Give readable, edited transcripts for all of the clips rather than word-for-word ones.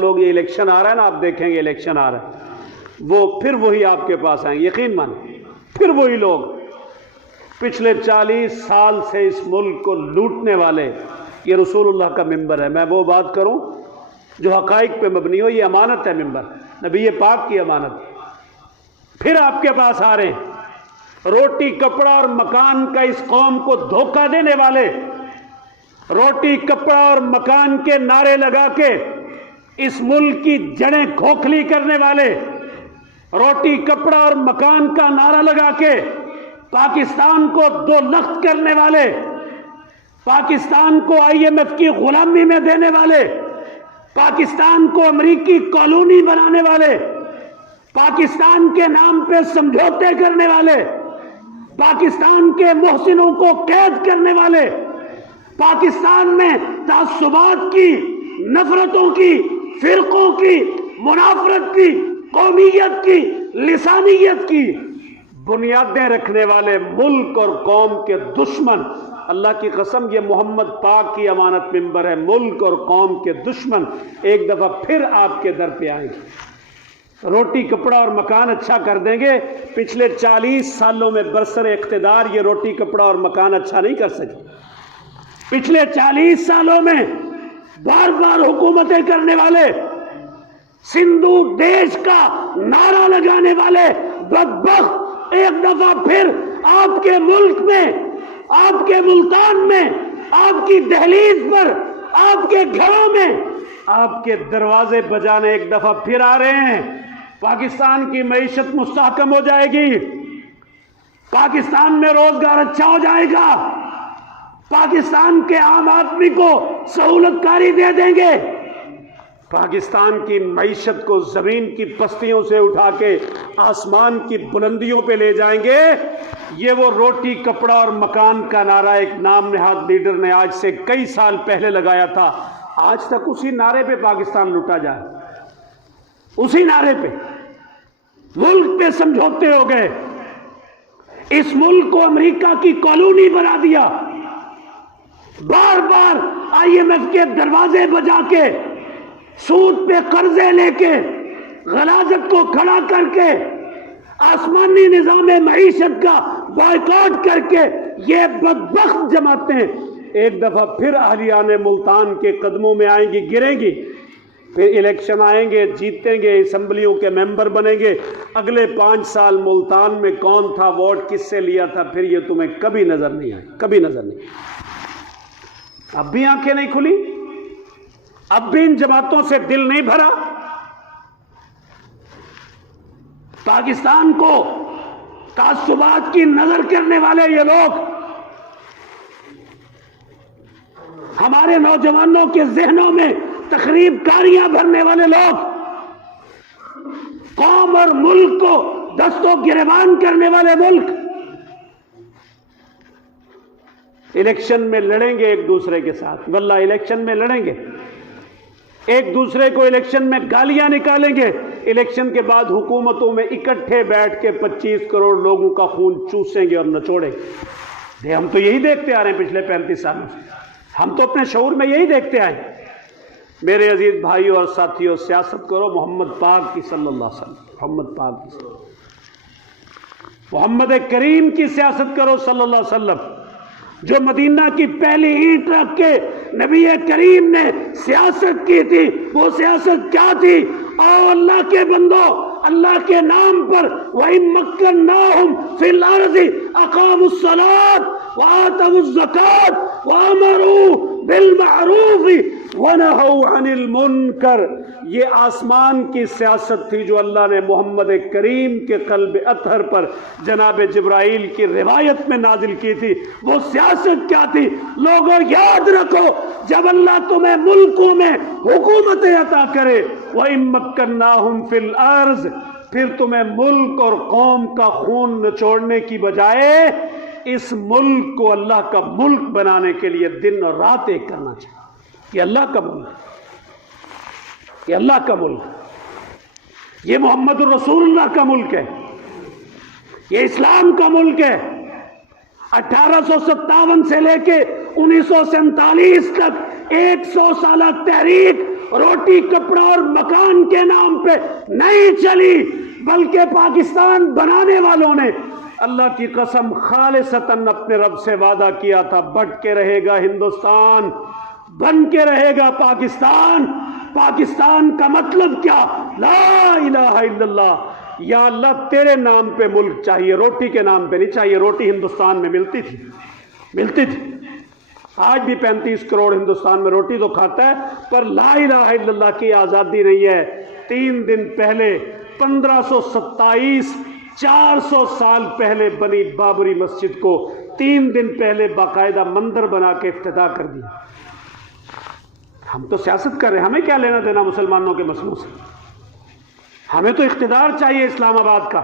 لوگ یہ الیکشن آ رہا ہے نا، آپ دیکھیں گے الیکشن آ رہا ہے، وہ پھر وہی آپ کے پاس آئیں گے، یقین مانیں، پھر وہی لوگ پچھلے 40 سال سے اس ملک کو لوٹنے والے۔ یہ رسول اللہ کا ممبر ہے، میں وہ بات کروں جو حقائق پہ مبنی ہو، یہ امانت ہے ممبر، نبی پاک کی امانت۔ پھر آپ کے پاس آ رہے ہیں روٹی کپڑا اور مکان کا اس قوم کو دھوکہ دینے والے، روٹی کپڑا اور مکان کے نعرے لگا کے اس ملک کی جڑیں کھوکھلی کرنے والے، روٹی کپڑا اور مکان کا نعرہ لگا کے پاکستان کو دو لخت کرنے والے، پاکستان کو IMF کی غلامی میں دینے والے، پاکستان کو امریکی کالونی بنانے والے، پاکستان کے نام پہ سمجھوتے کرنے والے، پاکستان کے محسنوں کو قید کرنے والے، پاکستان میں تعصبات کی، نفرتوں کی، فرقوں کی، منافرت کی، قومیت کی، لسانیت کی بنیادیں رکھنے والے ملک اور قوم کے دشمن۔ اللہ کی قسم یہ محمد پاک کی امانت ممبر ہے، ملک اور قوم کے دشمن ایک دفعہ پھر آپ کے در پہ آئیں گے، روٹی کپڑا اور مکان اچھا کر دیں گے۔ پچھلے 40 سالوں میں برسر اقتدار یہ روٹی کپڑا اور مکان اچھا نہیں کر سکے۔ پچھلے 40 سالوں میں بار بار حکومتیں کرنے والے، سندھو دیش کا نعرہ لگانے والے بدبخت ایک دفعہ پھر آپ کے ملک میں، آپ کے ملتان میں، آپ کی دہلیز پر، آپ کے گھروں میں آپ کے دروازے بجانے ایک دفعہ پھر آ رہے ہیں۔ پاکستان کی معیشت مستحکم ہو جائے گی، پاکستان میں روزگار اچھا ہو جائے گا، پاکستان کے عام آدمی کو سہولت کاری دے دیں گے، پاکستان کی معیشت کو زمین کی پستیوں سے اٹھا کے آسمان کی بلندیوں پہ لے جائیں گے۔ یہ وہ روٹی کپڑا اور مکان کا نعرہ ایک نام نہاد لیڈر نے آج سے کئی سال پہلے لگایا تھا، آج تک اسی نعرے پہ پاکستان لوٹا جائے، اسی نعرے پہ ملک پہ سمجھوتے ہو گئے، اس ملک کو امریکہ کی کالونی بنا دیا، بار بار IMF کے دروازے بجا کے، سود پہ قرضے لے کے، غلاظت کو کھڑا کر کے، آسمانی نظام معیشت کا بائیکاٹ کر کے یہ بدبخت جماعتیں ایک دفعہ پھر اہلیان ملتان کے قدموں میں آئیں گی، گریں گی، پھر الیکشن آئیں گے، جیتیں گے، اسمبلیوں کے ممبر بنیں گے۔ اگلے 5 سال ملتان میں کون تھا، ووٹ کس سے لیا تھا، پھر یہ تمہیں کبھی نظر نہیں آئے، کبھی نظر نہیں آئے۔ اب بھی آنکھیں نہیں کھلی، اب بھی ان جماعتوں سے دل نہیں بھرا۔ پاکستان کو تعصبات کی نظر کرنے والے یہ لوگ، ہمارے نوجوانوں کے ذہنوں میں تخریب کاریاں بھرنے والے لوگ، قوم اور ملک کو دست و گریبان کرنے والے ملک، الیکشن میں لڑیں گے ایک دوسرے کے ساتھ، واللہ الیکشن میں لڑیں گے، ایک دوسرے کو الیکشن میں گالیاں نکالیں گے، الیکشن کے بعد حکومتوں میں اکٹھے بیٹھ کے 25 کروڑ لوگوں کا خون چوسیں گے اور نچوڑیں گے۔ ہم تو یہی دیکھتے آ رہے ہیں پچھلے 35 سالوں سے، ہم تو اپنے شعور میں یہی دیکھتے آئے ہیں۔ میرے عزیز بھائیوں اور ساتھیوں، سیاست کرو محمد پاک کی صلی اللہ علیہ وسلم، محمد پاک کی صلی اللہ علیہ وسلم، محمد کریم کی سیاست کرو صلی اللہ علیہ وسلم، جو مدینہ کی پہلی اینٹ رکھ کے نبی کریم نے سیاست کی تھی۔ وہ سیاست کیا تھی؟ او اللہ کے بندو، اللہ کے نام پر وَإِن مَّكَّنَّاهُمْ فِي الْأَرْضِ أَقَامُوا الصَّلَاةَ وَآتَوُا الزَّكَاةَ وَأَمَرُوا بِالْمَعْرُوفِ وَنَهَوْا عَنِ الْمُنكَرِ۔ یہ آسمان کی سیاست تھی جو اللہ نے محمد کریم کے قلب اطہر پر جناب جبرائیل کی روایت میں نازل کی تھی۔ وہ سیاست کیا تھی؟ لوگوں یاد رکھو، جب اللہ تمہیں ملکوں میں حکومتیں عطا کرے، وَإِن مَّكَّنَّاهُمْ فِي الْأَرْضِ، پھر تمہیں ملک اور قوم کا خون نچوڑنے کی بجائے اس ملک کو اللہ کا ملک بنانے کے لیے دن اور رات ایک کرنا چاہیے۔ یہ اللہ کا ملک، یہ اللہ کا ملک، یہ محمد الرسول اللہ کا ملک ہے، یہ اسلام کا ملک ہے۔ 1857 سے لے کے 1947 تک 100 سالہ تحریک روٹی کپڑا اور مکان کے نام پہ نہیں چلی، بلکہ پاکستان بنانے والوں نے اللہ کی قسم خالصتاً اپنے رب سے وعدہ کیا تھا، بٹ کے رہے گا ہندوستان، بن کے رہے گا پاکستان۔ پاکستان کا مطلب کیا؟ لا الہ الا اللہ، یا اللہ تیرے نام پہ ملک چاہیے، روٹی کے نام پہ نہیں چاہیے۔ روٹی ہندوستان میں ملتی تھی، آج بھی 35 کروڑ ہندوستان میں روٹی تو کھاتا ہے، پر لا الہ الا اللہ کی آزادی نہیں ہے۔ 3 دن پہلے 1527 400 سال پہلے بنی بابری مسجد کو 3 دن پہلے باقاعدہ مندر بنا کے افتتاح کر دیا۔ ہم تو سیاست کر رہے ہیں، ہمیں کیا لینا دینا مسلمانوں کے مسئلوں سے؟ ہمیں تو اقتدار چاہیے اسلام آباد کا۔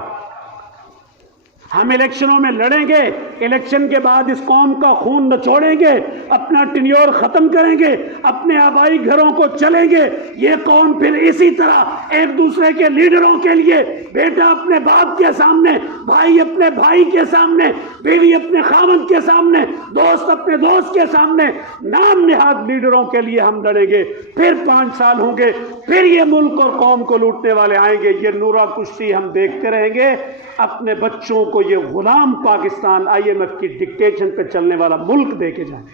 ہم الیکشنوں میں لڑیں گے، الیکشن کے بعد اس قوم کا خون نچوڑیں گے، اپنا ٹینیور ختم کریں گے، اپنے آبائی گھروں کو چلیں گے۔ یہ قوم پھر اسی طرح ایک دوسرے کے لیڈروں کے لیے، بیٹا اپنے باپ کے سامنے، بھائی اپنے بھائی کے سامنے، بیوی اپنے خاوند کے سامنے، دوست اپنے دوست کے سامنے، نام نہاد لیڈروں کے لیے ہم لڑیں گے۔ پھر 5 سال ہوں گے، پھر یہ ملک اور قوم کو لوٹنے والے آئیں گے۔ یہ نورا کشتی ہم دیکھتے رہیں گے، اپنے بچوں کو یہ غلام پاکستان IMF کی ڈکٹیشن پہ چلنے والا ملک دے کے جائیں۔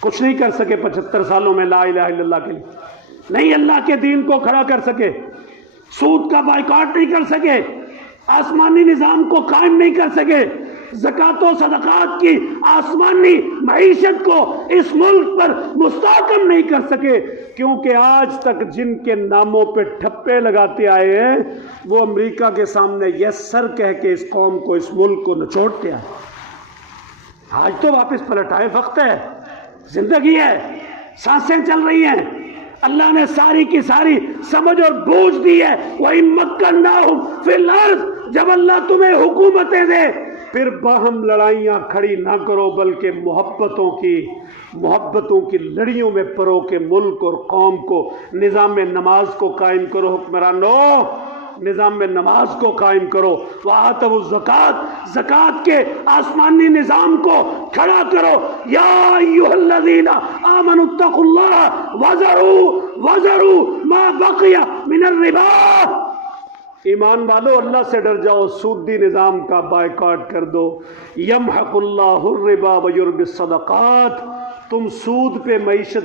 کچھ نہیں کر سکے 75 سالوں میں لا الہ الا اللہ کے لیے، نہیں اللہ کے دین کو کھڑا کر سکے، سود کا بائیکاٹ نہیں کر سکے، آسمانی نظام کو قائم نہیں کر سکے، زکوٰۃ و صدقات کی آسمانی معیشت کو اس ملک پر مستحکم نہیں کر سکے، کیونکہ آج تک جن کے ناموں پہ ٹھپے لگاتے آئے ہیں وہ امریکہ کے سامنے یس سر کہہ کے اس قوم کو، اس ملک کو نچوڑتے آئے۔ آج تو واپس پلٹائے وقت ہے، زندگی ہے، سانسیں چل رہی ہیں، اللہ نے ساری کی ساری سمجھ اور بوجھ دی ہے۔ وَإِن مَّكَّنَّاهُمْ فِي الْأَرْضِ، جب اللہ تمہیں حکومتیں دے پھر باہم لڑائیاں کھڑی نہ کرو، بلکہ محبتوں کی لڑیوں میں پرو کے ملک اور قوم کو، نظام نماز کو قائم کرو۔ حکمرانوں، نظام نماز کو قائم کرو، وَآتَوُا الزَّکَاۃ، زکوٰۃ کے آسمانی نظام کو کھڑا کرو۔ یا ایھا الذین آمنوا اتقوا اللہ وذروا ما بقی من الربا، ایمان والو اللہ سے ڈر جاؤ، سودی نظام کا بائیکاٹ کر دو۔ یمحق اللہ الربا ویربی الصدقات، تم سود پہ معیشت